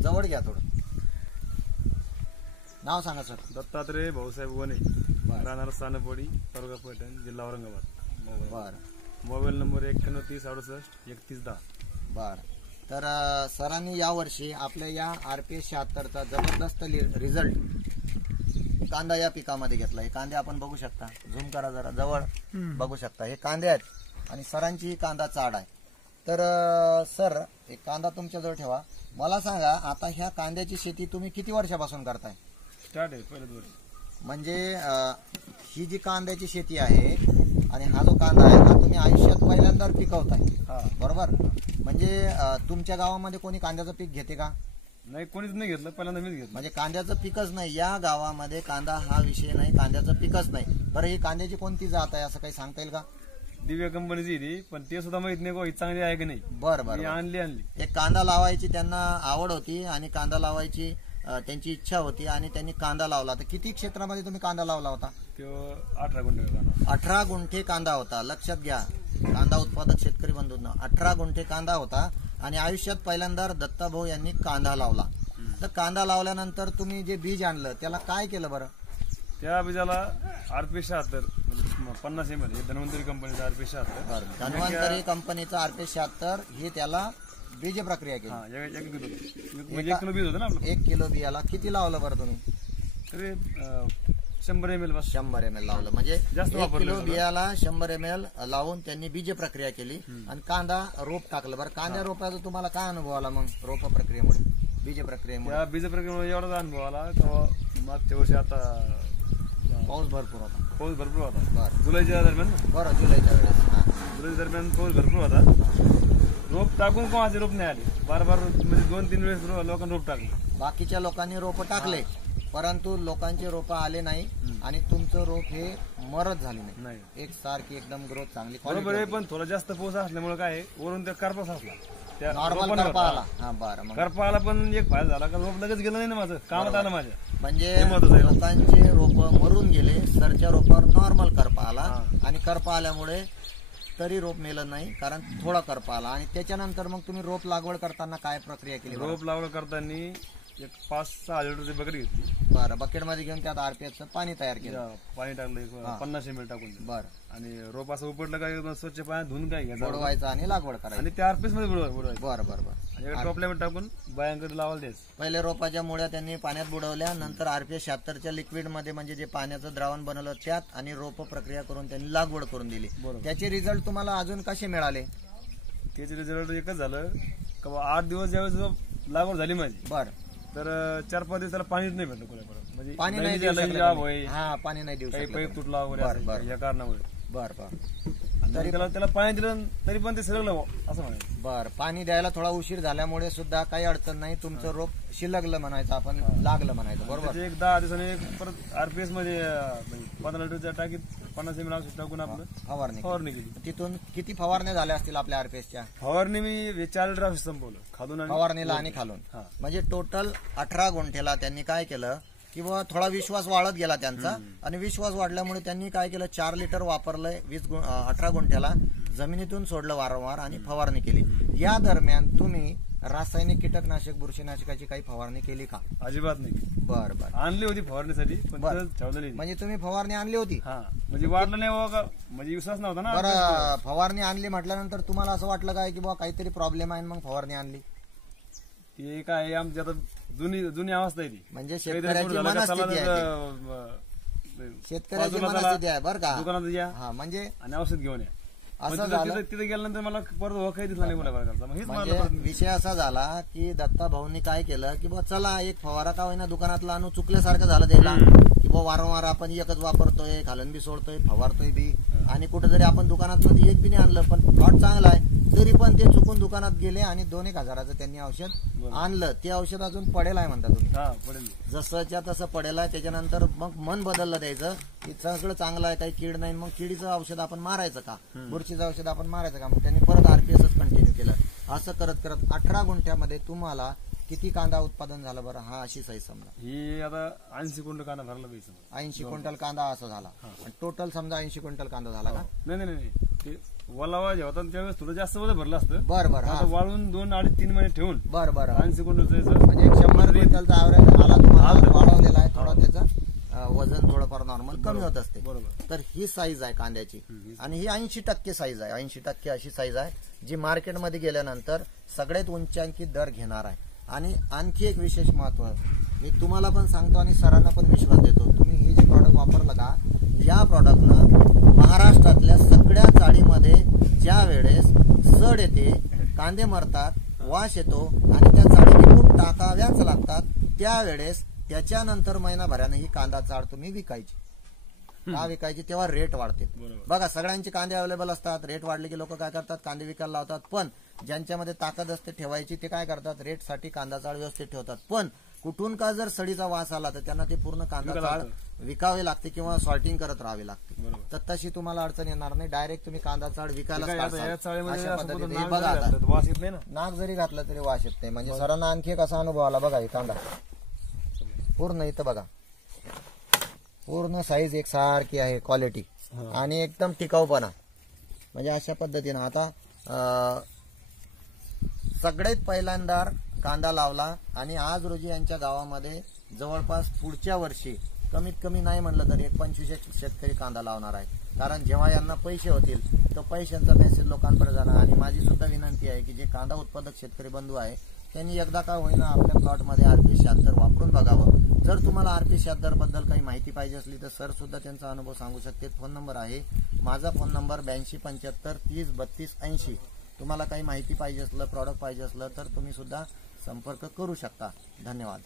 जवळ घ्या थोडं. नाव सांगा सर. दत्तात्रय भाऊसाहेब वने, राहणार सानपवाडी, तालुका पैठण, जिल्हा औरंगाबाद. बरं. Mobile number 9130683110. बरं. तर सरांनी यावर्षी आपल्या या RPS 76चा जबरदस्त रिझल्ट कांदा या पिकामध्ये घेतला. हे कांदे आपण बघू शकता, झूम करा जरा, जवळ बघू शकता. हे कांदे आहेत आणि सरांची ही कांदा चाड आहे. तर सर, एक कांदा तुमच्याजवळ ठेवा. मला सांगा, आता ह्या कांद्याची शेती तुम्ही किती वर्षापासून करताय? स्टार्ट आहे पहिल्याच वर्षी. म्हणजे ही जी कांद्याची शेती आहे आणि हा जो कांदा आहे हा तुम्ही आयुष्यात पहिल्यांदा पिकवताय, बरोबर? म्हणजे तुमच्या गावामध्ये कोणी कांद्याचं पीक घेते का? नाही, कोणीच नाही घेतलं, पहिल्यांदा मीच घेतलं. म्हणजे कांद्याचं पीकच नाही या गावामध्ये, कांदा हा विषय नाही, कांद्याचं पीकच नाही. बरं, ही कांद्याची कोणती जात आहे असं काही सांगता येईल का? दिव्या कंपनीची ती, पण ते सुद्धा माहित नाही ही चांगली आहे की नाही. बरं बरं. आणली. एक कांदा लावायची त्यांना आवड होती आणि कांदा लावायची त्यांची इच्छा होती आणि त्यांनी कांदा लावला. तर किती क्षेत्रामध्ये तुम्ही कांदा लावला होता? तो 18 गुंठे. 18 गुंठे कांदा होता. लक्षात घ्या कांदा उत्पादक शेतकरी बंधूंना, 18 गुंठे कांदा होता आणि आयुष्यात पहिल्यांदा दत्ताभाऊ यांनी कांदा लावला. तर कांदा लावल्यानंतर तुम्ही जे बीज आणलं त्याला काय केलं बरं? त्या बीजाला RPS 76 म्हणजे 50 ml धन्वंतरी कंपनीचा RPS 76. धन्वंतरी कंपनीचा RPS 76 हे त्याला बीज प्रक्रिया केली. म्हणजे 1 किलो बीज होतं ना आपलं. 1 किलो बियाला किती लावलं बरं तुम्ही? तरी 100 ml बस. 100 ml लावलं. म्हणजे 1 किलो बियाला 100 ml लावून त्यांनी बीज प्रक्रिया केली आणि कांदा रोप टाकलं. बरं, कांदा रोपाचा तुम्हाला काय अनुभव आला मग रोप प्रक्रियेमुळे, बीज प्रक्रियेमुळे? त्या बीज प्रक्रियेमुळे एवढाच अनुभव आला का मागच्या वर्षी आता पाऊस भरपूर होता. बरं, जुलैच्या दरम्यान. बरं, जुलैच्या वेळेस. जुलै दरम्यान पाऊस भरपूर होता. रोप टाकून कोणाचे रोप नाही आले. बार म्हणजे 2-3 वेळेस लोकांनी रोप टाकले. बाकीच्या लोकांनी रोप टाकले परंतु लोकांचे रोप आले नाही आणि तुमचं रोप हे मरत झाले नाही. एक सारखी एकदम ग्रोथ चांगली. बरोबर आहे, पण थोडा जास्त पाऊस असल्यामुळे काय वरून त्या करपास असला, त्या नॉर्मल करपा आला. हा, बरं. करपा आला, पण एक फायदा झाला का रोप लगेच गेलं नाही ना, माझं कामात आलं माझ्या. म्हणजे लोकांचे रोप मरून गेले, सरच्या रोपावर नॉर्मल करपा आला आणि करपा आल्यामुळे तरी रोप मेलं नाही, कारण थोडा करपा आला. आणि त्याच्यानंतर मग तुम्ही रोप लागवड करताना काय प्रक्रिया केली? रोप लागवड करताना एक 5-6 लिटरची बकेट घेतली. बरं, बकेटमध्ये घेऊन त्यात RPSचं पाणी तयार केलं. पाणी टाकलं 50 ml टाकून. बरं. आणि रोप असं उपटलं काय स्वच्छ पाण्यात धुवून काय घ्यायचं, बुडवायचं आणि लागवड करायची. आणि त्या RPS मध्ये बुडवायचं. बरं बरं बरं. टॉपलेट टाकून बायांकडे लावायला द्यायचं. पहिले रोपाच्या मुळ्या त्यांनी पाण्यात बुडवल्या, नंतर RPS 76च्या लिक्विड मध्ये म्हणजे जे पाण्याचं द्रावण बनवलं त्यात आणि रोप प्रक्रिया करून त्यांनी लागवड करून दिली. त्याचे रिझल्ट तुम्हाला अजून कसे मिळाले? त्याचे रिझल्ट एकच झालं का 8 दिवस ज्यावेळेस लागवड झाली माझी, बरं, तर 4-5 दिवस त्याला पाणीच नाही भेटलं कोणापर्यंत. म्हणजे पाणी नाही देऊ शकलं. पाणी नाही देऊ शकलं, पाईप तुटला वगैरे या कारणामुळे. बरं. तरी त्याला पाणी दिलं तरी पण ते सरकलं असं म्हणायचं. बरं, पाणी द्यायला थोडा उशीर झाल्यामुळे सुद्धा काही अडचण नाही, तुमचं रोप शिलगलं म्हणायचं, आपण लागलं म्हणायचं. बरोबर. एक 10 दिवसांनी परत RPS मध्ये 15 लिटरच्या टाकीत 50 ml औषध टाकून आपलं फवारणी केली. तिथून किती फवारण्या झाल्या असतील आपल्या RPSच्या? फवारणी मी 4 लिटर औषध संपवलं, खालून फवारणीला आणि खालून. म्हणजे टोटल 18 गुंठेला त्यांनी काय केलं की बाबा थोडा विश्वास वाढत गेला त्यांचा, आणि विश्वास वाढल्यामुळे त्यांनी काय केलं, 4 लिटर वापरलंय 18 गुंठ्याला, जमिनीतून सोडलं वारंवार आणि फवारणी केली. या दरम्यान तुम्ही रासायनिक कीटकनाशक बुरशीनाशकाची काही फवारणी केली का? अजिबात नाही. बरं. आणली होती फवारणीसाठी पण ठेवलेली. म्हणजे तुम्ही फवारणी आणली होती? म्हणजे वाटलं नाही का, म्हणजे विश्वास नव्हता ना. बरं, फवारणी आणली म्हटल्यानंतर तुम्हाला असं वाटलं काय की बाबा काहीतरी प्रॉब्लेम आहे, मग फवारणी आणली? ते काय आमची आता जुनी अवस्था आहे ती. म्हणजे शेतकऱ्याची मनस्थिती आहे बरं का. दुकानात या म्हणजे आणि औषध घेऊन या. असं झालं. तिथे गेल्यानंतर मला परत काही दिसला नाही. म्हणजे विषय असा झाला की दत्ता भाऊंनी काय केलं की बा चला एक फवारा का होईना दुकानातला आणू, चुकल्यासारखं झालं त्याला की बा वारंवार आपण एकच वापरतोय, खालन बी सोडतोय, फवारतोय बी, आणि कुठेतरी आपण दुकानात मध्ये एक बी नाही आणलं, पण प्लॉट चांगला आहे तरी पण ते चुकून दुकानात गेले आणि 2-1 हजाराचं त्यांनी औषध आणलं. ते औषध अजून पडेल आहे म्हणता तुम्ही? जसंच्या तसं पडेल आहे. त्याच्यानंतर मग मन बदललं द्यायचं की सगळं चांगलं आहे, काही कीड नाही, मग किडीचं औषध आपण मारायचं का, बुरशीचं औषध आपण मारायचं का? मग त्यांनी परत RPSच कंटिन्यू केलं. असं करत करत 18 गुंठ्यामध्ये तुम्हाला किती कांदा उत्पादन झालं बरं? हा अशी साईज समजा ही आता 80 क्विंटल कांदा भरला पाहिजे. 80 क्विंटल कांदा असं झाला. टोटल समजा 80 क्विंटल कांदा झाला का? नाही, वलावा जेव्हा होता त्यावेळेस थोडं जास्त मध्ये भरलं असतं. बरं बरं. आता हा वाळून 2, 2.5, 3 महिने ठेवून बरं बरं. 80 क्विंटलचं म्हणजे एक 100 क्विंटलचा ॲव्हरेज आला तुम्हाला वाढवलेला आहे थोडा, त्याचं वजन थोडंफार नॉर्मल कमी होत असते. बरोबर. तर ही साईज आहे कांद्याची आणि ही 80% साईज आहे. 80% अशी साईज आहे जी मार्केटमध्ये गेल्यानंतर सगळ्यात उंचांकी दर घेणार आहे. आणि आणखी एक विशेष महत्व मी तुम्हाला पण सांगतो आणि सरांना पण विश्वास देतो, तुम्ही हे जे प्रॉडक्ट वापरलं का, या प्रॉडक्टनं महाराष्ट्रातल्या सगळ्या चाळीमध्ये ज्या वेळेस सड येते, कांदे मरतात, वास येतो आणि त्या चाळी विकून टाकाव्याच लागतात, त्यावेळेस त्याच्यानंतर महिनाभराने ही कांदा चाळ तुम्ही विकायची. का विकायची? तेव्हा रेट वाढते. बघा सगळ्यांचे कांदे अवेलेबल असतात, रेट वाढले की लोक काय करतात, कांदे विकायला लावतात. पण ज्यांच्यामध्ये ताकद असते ठेवायची ते काय करतात, रेटसाठी कांदा चाळ व्यवस्थित ठेवतात. पण कुठून का जर सडीचा वास आला तर त्यांना ते पूर्ण कांदा चाळ विकावे लागते किंवा सॉर्टिंग करत राहावे लागते. तर तशी तुम्हाला अडचण येणार नाही. डायरेक्ट तुम्ही कांदा चाळ विकायला अशा पद्धतीने. हे बघा आता वास येत नाही ना. नाक जरी घातलं तरी वास येत नाही. म्हणजे सरांना आणखी एक असा अनुभव आला. बघा हे कांदा पूर्ण इथं बघा, पूर्ण साईज एकसारखी आहे, क्वालिटी आणि एकदम टिकाऊपणा. म्हणजे अशा पद्धतीनं आता सगळ्यात पहिल्यांदा कांदा लावला आणि आज रोजी यांच्या गावामध्ये जवळपास पुढच्या वर्षी कमीत कमी नाही म्हणलं तरी 25 शेतकरी कांदा लावणार आहे. कारण जेव्हा यांना पैसे होतील तर पैशांचा मेसेज लोकांपर्यंत जाणार. आणि माझी सुद्धा विनंती आहे की जे कांदा उत्पादक शेतकरी बंधू आहे त्यांनी एकदा का होईना आपल्या प्लॉटमध्ये RP 76 वापरून बघावं. जर तुम्हाला RP 76 बद्दल काही माहिती पाहिजे असली तर सर सुद्धा त्यांचा अनुभव सांगू शकते. फोन नंबर आहे माझा, फोन नंबर 8275 30 32 80. तुम्हाला काही माहिती पाहिजे असलं, प्रॉडक्ट पाहिजे असलं तर तुम्ही सुद्धा संपर्क करू शकता. धन्यवाद.